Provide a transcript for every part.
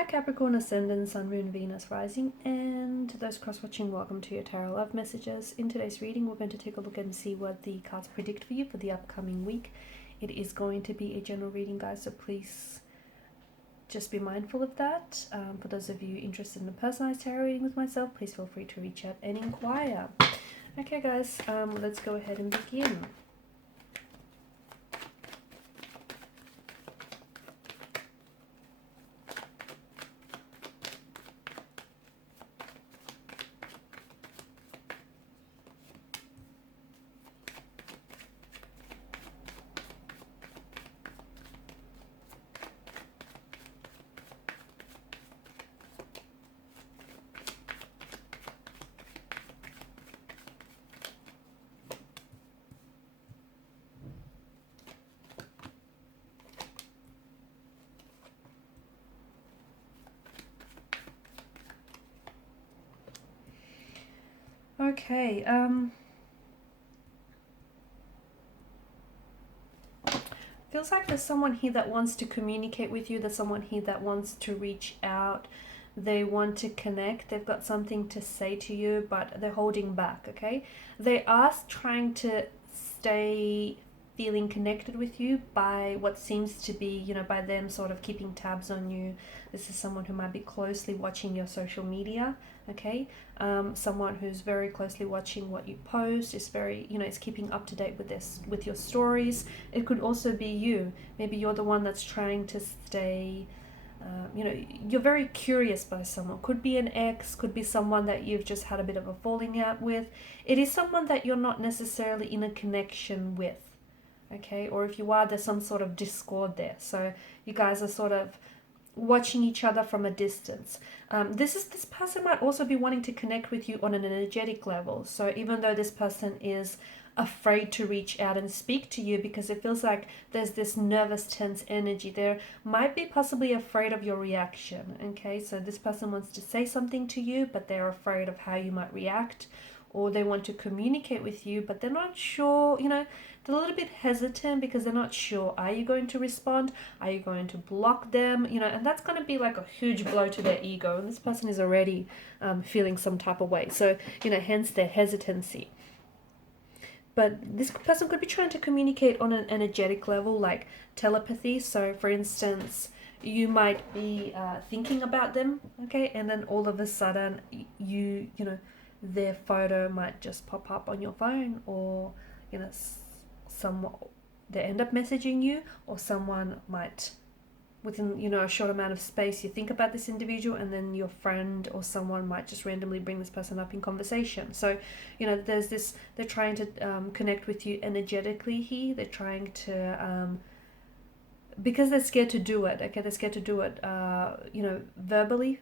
Hi Capricorn, Ascendant, Sun, Moon, Venus, Rising, and to those cross-watching, welcome to your Tarot Love Messages. In today's reading, we're going to take a look and see what the cards predict for you for the upcoming week. It is going to be a general reading, guys, so please just be mindful of that. For those of you interested in a personalized tarot reading with myself, please feel free to reach out and inquire. Okay, guys, let's go ahead and begin. Okay, feels like there's someone here that wants to communicate with you. There's someone here that wants to reach out. They want to connect. They've got something to say to you, but they're holding back, okay? They are trying to stay feeling connected with you by what seems to be, you know, by them sort of keeping tabs on you. This is someone who might be closely watching your social media, okay? Someone who's very closely watching what you post, is very, you know, is keeping up to date with this, with your stories. It could also be you. Maybe you're the one that's trying to stay, you know, you're very curious by someone. Could be an ex, could be someone that you've just had a bit of a falling out with. It is someone that you're not necessarily in a connection with, okay? Or if you are, there's some sort of discord there. So you guys are sort of watching each other from a distance. This person might also be wanting to connect with you on an energetic level. So even though this person is afraid to reach out and speak to you because it feels like there's this nervous, tense energy, there might be possibly afraid of your reaction, okay? So this person wants to say something to you, but they're afraid of how you might react, or they want to communicate with you, but they're not sure, you know, they're a little bit hesitant because they're not sure. Are you going to respond? Are you going to block them? You know, and that's going to be like a huge blow to their ego. And this person is already feeling some type of way. So, you know, hence their hesitancy. But this person could be trying to communicate on an energetic level, like telepathy. So, for instance, you might be thinking about them, okay? And then all of a sudden, you know, their photo might just pop up on your phone, or, you know, they end up messaging you, or someone might, within, you know, a short amount of space, you think about this individual, and then your friend or someone might just randomly bring this person up in conversation. So, you know, there's this, they're trying to connect with you energetically here. They're trying to, because they're scared to do it, okay? They're scared to do it, you know, verbally.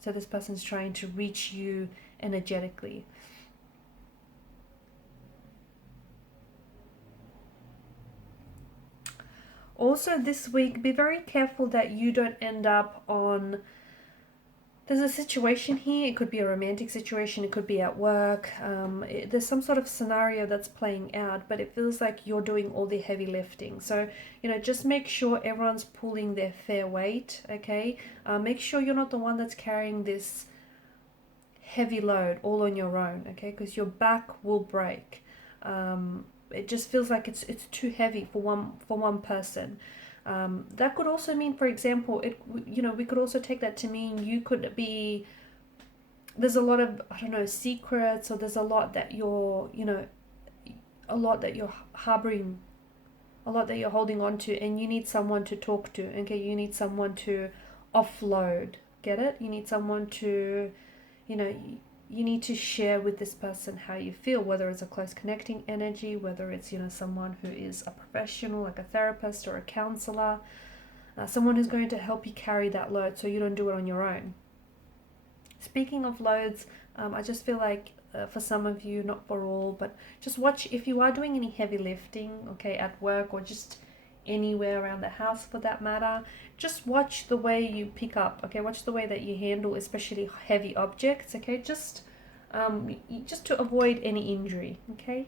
So this person's trying to reach you energetically. Also this week, be very careful that you don't end up on, there's a situation here, it could be a romantic situation, it could be at work, there's some sort of scenario that's playing out, but it feels like you're doing all the heavy lifting. So, you know, just make sure everyone's pulling their fair weight, okay? Make sure you're not the one that's carrying this heavy load all on your own, okay? Because your back will break. It just feels like it's too heavy for one person. That could also mean, for example, you know, we could also take that to mean you could be, there's a lot of, I don't know, secrets, or there's a lot that you're, you know, a lot that you're harboring, a lot that you're holding on to, and you need someone to talk to, okay? You need someone to offload, get it? You need someone to, you know, you need to share with this person how you feel, whether it's a close connecting energy, whether it's, you know, someone who is a professional, like a therapist or a counselor, someone who's going to help you carry that load so you don't do it on your own. Speaking of loads, I just feel like for some of you, not for all, but just watch if you are doing any heavy lifting, okay, at work or just anywhere around the house for that matter, just watch the way you pick up, okay? Watch the way that you handle especially heavy objects, okay? Just to avoid any injury, okay?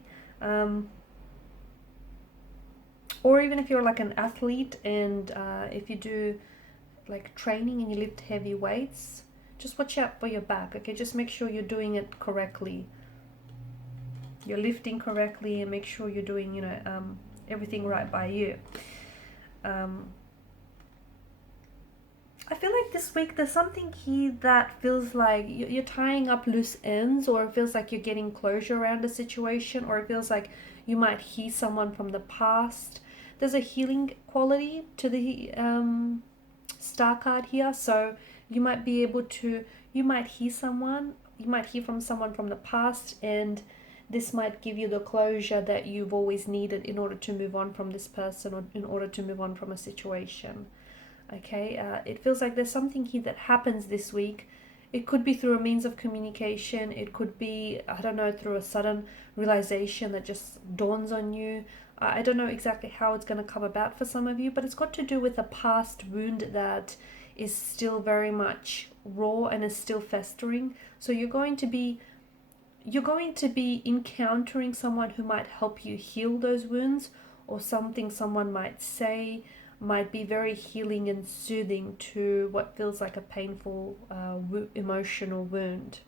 Or even if you're like an athlete, and if you do like training and you lift heavy weights, just watch out for your back, okay? Just make sure you're doing it correctly. You're lifting correctly, and make sure you're doing, you know, everything right by you. I feel like this week there's something here that feels like you're tying up loose ends, or it feels like you're getting closure around a situation, or it feels like you might hear someone from the past. There's a healing quality to the star card here, so you might be able to, you might hear from someone from the past, and this might give you the closure that you've always needed in order to move on from this person, or in order to move on from a situation. Okay, it feels like there's something here that happens this week. It could be through a means of communication. It could be, I don't know, through a sudden realization that just dawns on you. I don't know exactly how it's going to come about for some of you, but it's got to do with a past wound that is still very much raw and is still festering. So you're going to be encountering someone who might help you heal those wounds, or something someone might say might be very healing and soothing to what feels like a painful emotional wound.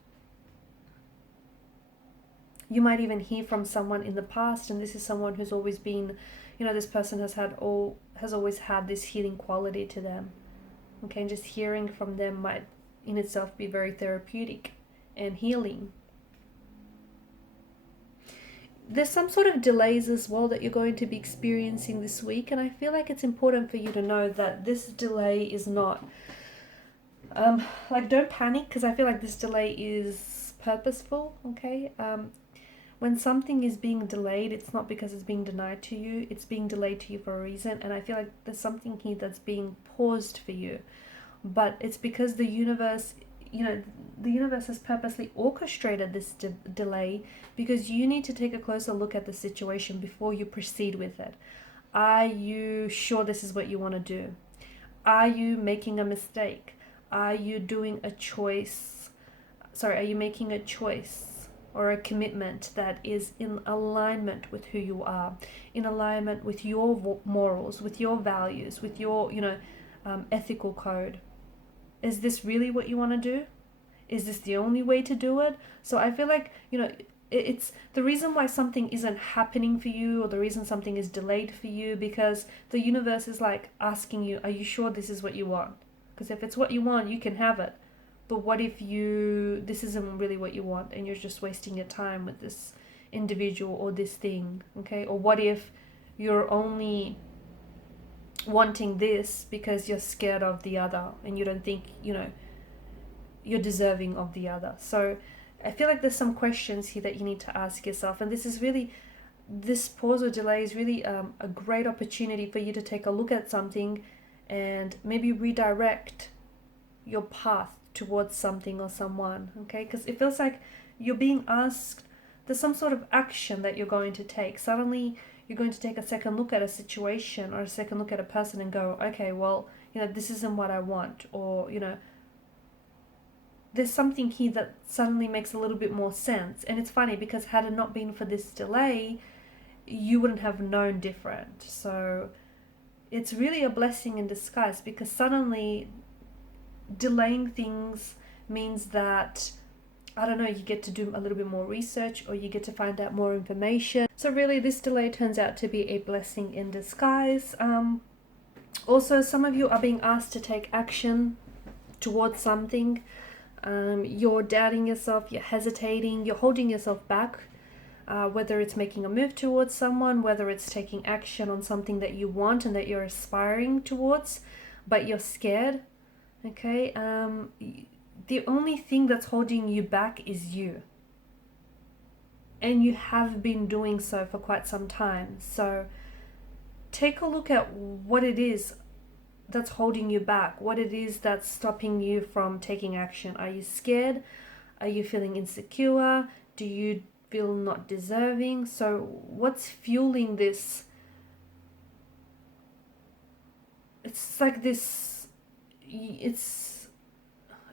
You might even hear from someone in the past, and this is someone who's always been, you know, this person has always had this healing quality to them. Okay, and just hearing from them might in itself be very therapeutic and healing. There's some sort of delays as well that you're going to be experiencing this week, and I feel like it's important for you to know that this delay is not like, don't panic, because I feel like this delay is purposeful. Okay, when something is being delayed, it's not because it's being denied to you, it's being delayed to you for a reason. And I feel like there's something here that's being paused for you, but it's because the universe, you know, the universe has purposely orchestrated this delay, because you need to take a closer look at the situation before you proceed with it. Are you sure this is what you want to do? Are you making a mistake? Are you doing a choice? Are you making a choice or a commitment that is in alignment with who you are, in alignment with your morals, with your values, with your, you know, ethical code? Is this really what you want to do? Is this the only way to do it? So I feel like, you know, it's the reason why something isn't happening for you, or the reason something is delayed for you, because the universe is like asking you, are you sure this is what you want? Because if it's what you want, you can have it. But what if this isn't really what you want, and you're just wasting your time with this individual or this thing, okay? Or what if you're only wanting this because you're scared of the other, and you don't think, you know, you're deserving of the other? So I feel like there's some questions here that you need to ask yourself, and this pause or delay is really a great opportunity for you to take a look at something and maybe redirect your path towards something or someone, okay? Because it feels like you're being asked, there's some sort of action that you're going to take. Suddenly you're going to take a second look at a situation or a second look at a person and go, okay, well, you know, this isn't what I want, or, you know, there's something here that suddenly makes a little bit more sense. And it's funny, because had it not been for this delay, you wouldn't have known different. So it's really a blessing in disguise, because suddenly delaying things means that, I don't know, you get to do a little bit more research, or you get to find out more information. So really, this delay turns out to be a blessing in disguise. Also, some of you are being asked to take action towards something. You're doubting yourself, you're hesitating, you're holding yourself back, whether it's making a move towards someone, whether it's taking action on something that you want and that you're aspiring towards, but you're scared. Okay, the only thing that's holding you back is you. And you have been doing so for quite some time. So take a look at what it is that's holding you back, what it is that's stopping you from taking action. Are you scared? Are you feeling insecure? Do you feel not deserving? So what's fueling this? It's like this, it's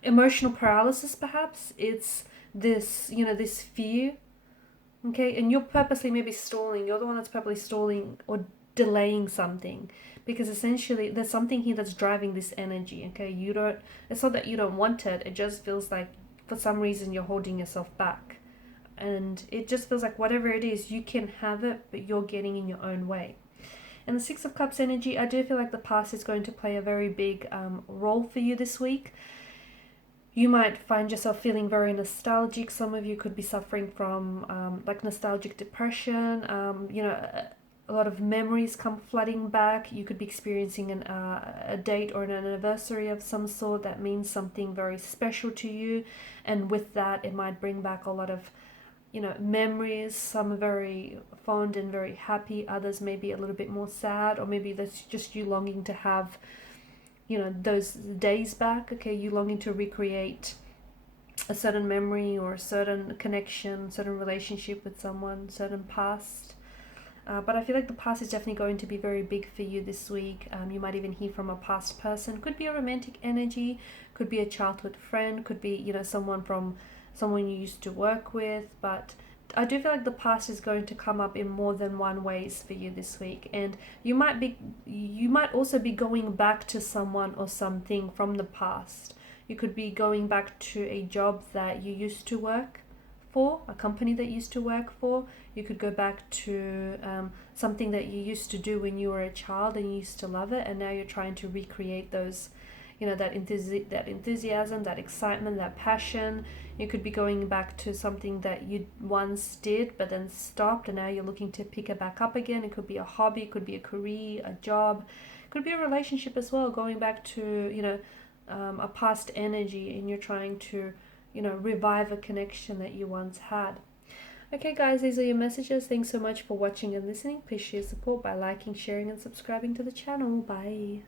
emotional paralysis perhaps. It's this, you know, this fear. Okay, and you're purposely maybe stalling. You're the one that's purposely stalling or delaying something. because essentially there's something here that's driving this energy. Okay, it's not that you don't want it, it just feels like for some reason you're holding yourself back, and it just feels like whatever it is, you can have it, but you're getting in your own way. And the Six of Cups energy, I do feel like the past is going to play a very big role for you this week. You might find yourself feeling very nostalgic. Some of you could be suffering from like nostalgic depression. A lot of memories come flooding back. You could be experiencing a date or an anniversary of some sort that means something very special to you. And with that, it might bring back a lot of memories. Some are very fond and very happy, others maybe a little bit more sad, or maybe that's just you longing to have those days back. Okay, you longing to recreate a certain memory or a certain connection, certain relationship with someone, certain past. But I feel like the past is definitely going to be very big for you this week. You might even hear from a past person. Could be a romantic energy, could be a childhood friend, could be someone you used to work with. But I do feel like the past is going to come up in more than one ways for you this week, and you might also be going back to someone or something from the past. You could be going back to a job that you used to work for, a company that you used to work for. You could go back to something that you used to do when you were a child and you used to love it, and now you're trying to recreate those, that enthusiasm, that excitement, that passion. You could be going back to something that you once did but then stopped, and now you're looking to pick it back up again. It could be a hobby, it could be a career, a job, it could be a relationship as well, going back to a past energy, and you're trying to revive a connection that you once had. Okay guys, these are your messages. Thanks so much for watching and listening. Please share support by liking, sharing and subscribing to the channel. Bye.